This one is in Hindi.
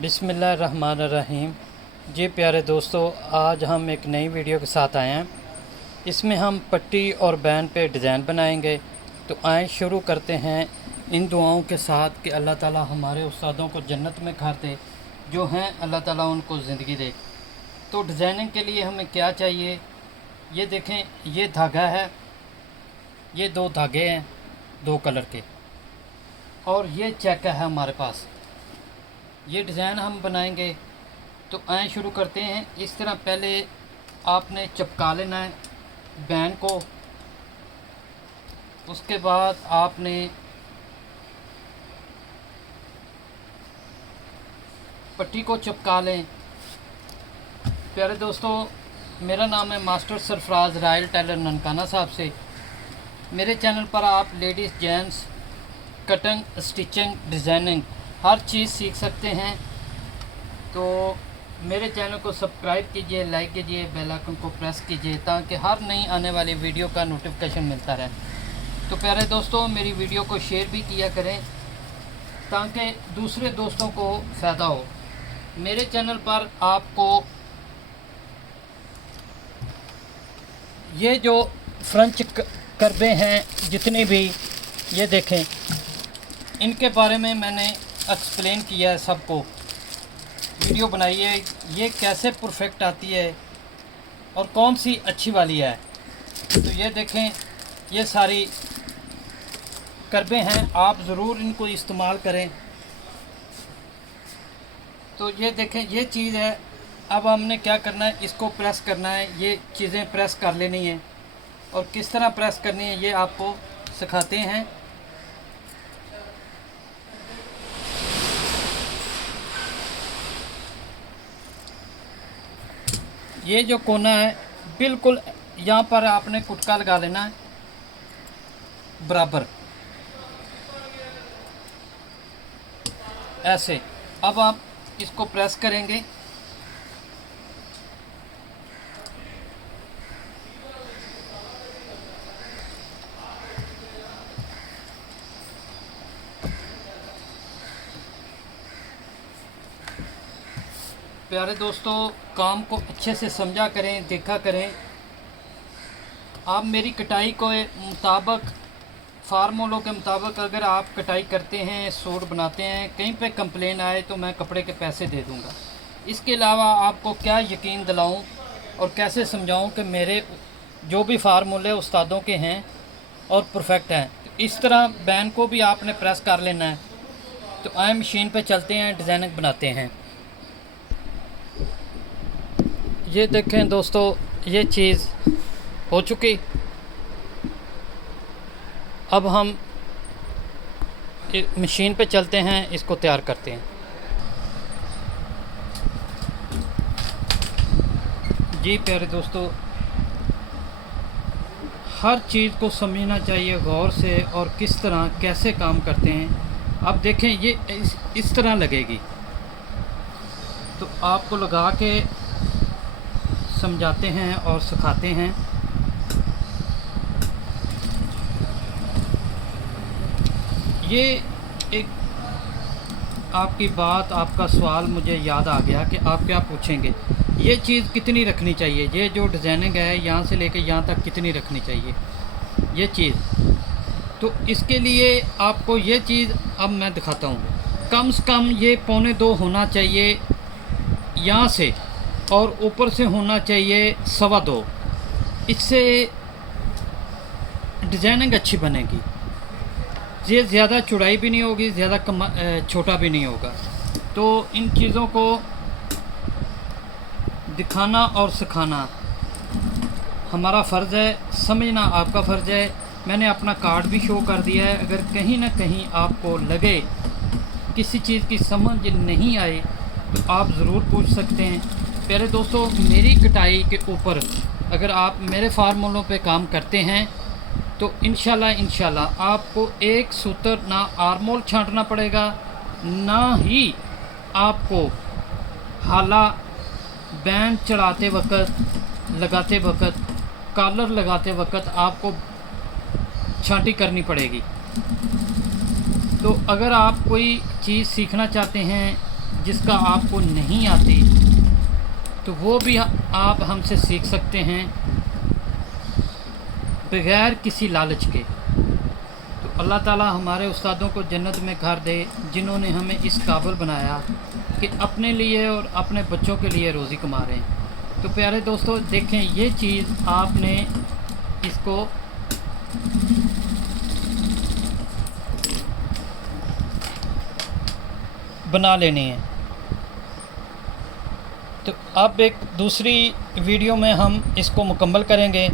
बिस्मिल्लाहिर्रहमानिर्रहीम। जी प्यारे दोस्तों, आज हम एक नई वीडियो के साथ आए हैं। इसमें हम पट्टी और बैन पे डिज़ाइन बनाएंगे। तो आए शुरू करते हैं इन दुआओं के साथ कि अल्लाह ताला हमारे उस्तादों को जन्नत में खाते जो हैं, अल्लाह ताला उनको ज़िंदगी दे। तो डिज़ाइनिंग के लिए हमें क्या चाहिए, ये देखें, ये धागा है, ये दो धागे हैं, दो कलर के, और ये चेक है हमारे पास। ये डिज़ाइन हम बनाएंगे। तो आए शुरू करते हैं। इस तरह पहले आपने चिपका लेना है बैन को। उसके बाद आपने पट्टी को चिपका लें। प्यारे दोस्तों, मेरा नाम है master Sarfaraz Royal tailor Nankana Sahib से। मेरे चैनल पर आप ladies gents cutting, stitching, designing हर चीज़ सीख सकते हैं। तो मेरे चैनल को सब्सक्राइब कीजिए, लाइक कीजिए, बेल आइकन को प्रेस कीजिए ताकि हर नई आने वाली वीडियो का नोटिफिकेशन मिलता रहे। तो प्यारे दोस्तों, मेरी वीडियो को शेयर भी किया करें ताकि दूसरे दोस्तों को फ़ायदा हो। मेरे चैनल पर आपको ये जो फ्रेंच करबे हैं जितनी भी, ये देखें, इनके बारे में मैंने एक्सप्लेन किया है, सबको वीडियो बनाई है, ये कैसे परफेक्ट आती है और कौन सी अच्छी वाली है। तो ये देखें, ये सारी करबे हैं, आप ज़रूर इनको इस्तेमाल करें। तो ये देखें, ये चीज़ है। अब हमने क्या करना है, इसको प्रेस करना है। ये चीज़ें प्रेस कर लेनी है और किस तरह प्रेस करनी है ये आपको सिखाते हैं। ये जो कोना है, बिल्कुल यहाँ पर आपने कुटका लगा लेना है बराबर, ऐसे। अब आप इसको प्रेस करेंगे। प्यारे दोस्तों, काम को अच्छे से समझा करें, देखा करें। आप मेरी कटाई को मुताबिक, फार्मूलों के मुताबिक अगर आप कटाई करते हैं, सूट बनाते हैं, कहीं पे कंप्लेन आए तो मैं कपड़े के पैसे दे दूंगा। इसके अलावा आपको क्या यकीन दिलाऊं और कैसे समझाऊं कि मेरे जो भी फार्मूले उस्तादों के हैं और परफेक्ट हैं। तो इस तरह बैन को भी आपने प्रेस कर लेना है। तो आए मशीन पे चलते हैं, डिज़ाइनिंग बनाते हैं। ये देखें दोस्तों, ये चीज़ हो चुकी। अब हम मशीन पे चलते हैं, इसको तैयार करते हैं। जी प्यारे दोस्तों, हर चीज़ को समझना चाहिए गौर से और किस तरह कैसे काम करते हैं। अब देखें, ये इस तरह लगेगी। तो आपको लगा के समझाते हैं और सिखाते हैं। ये एक आपकी बात, आपका सवाल मुझे याद आ गया कि आप क्या पूछेंगे, ये चीज़ कितनी रखनी चाहिए, ये जो डिज़ाइनिंग है यहाँ से लेकर यहाँ तक कितनी रखनी चाहिए ये चीज़। तो इसके लिए आपको ये चीज़ अब मैं दिखाता हूँ। कम से कम ये 1.25 होना चाहिए यहाँ से, और ऊपर से होना चाहिए 2.25। इससे डिज़ाइनिंग अच्छी बनेगी। ये ज़्यादा चौड़ाई भी नहीं होगी, ज़्यादा छोटा भी नहीं होगा। तो इन चीज़ों को दिखाना और सिखाना हमारा फ़र्ज़ है, समझना आपका फ़र्ज़ है। मैंने अपना कार्ड भी शो कर दिया है। अगर कहीं ना कहीं आपको लगे किसी चीज़ की समझ नहीं आए तो आप ज़रूर पूछ सकते हैं। प्यारे दोस्तों, मेरी कटाई के ऊपर अगर आप मेरे फार्मूलों पे काम करते हैं तो इंशाल्लाह आपको एक सूत्र ना आर्मोल छांटना पड़ेगा, ना ही आपको हाला बैंड चढ़ाते वक्त, लगाते वक्त, कॉलर लगाते वक्त आपको छांटी करनी पड़ेगी। तो अगर आप कोई चीज़ सीखना चाहते हैं जिसका आपको नहीं आती, तो वो भी आप हमसे सीख सकते हैं बग़ैर किसी लालच के। तो अल्लाह ताला हमारे उस्तादों को जन्नत में घर दे, जिन्होंने हमें इस काबिल बनाया कि अपने लिए और अपने बच्चों के लिए रोज़ी कमा रहे हैं। तो प्यारे दोस्तों, देखें, ये चीज़ आपने इसको बना लेनी है। तो अब एक दूसरी वीडियो में हम इसको मुकम्मल करेंगे।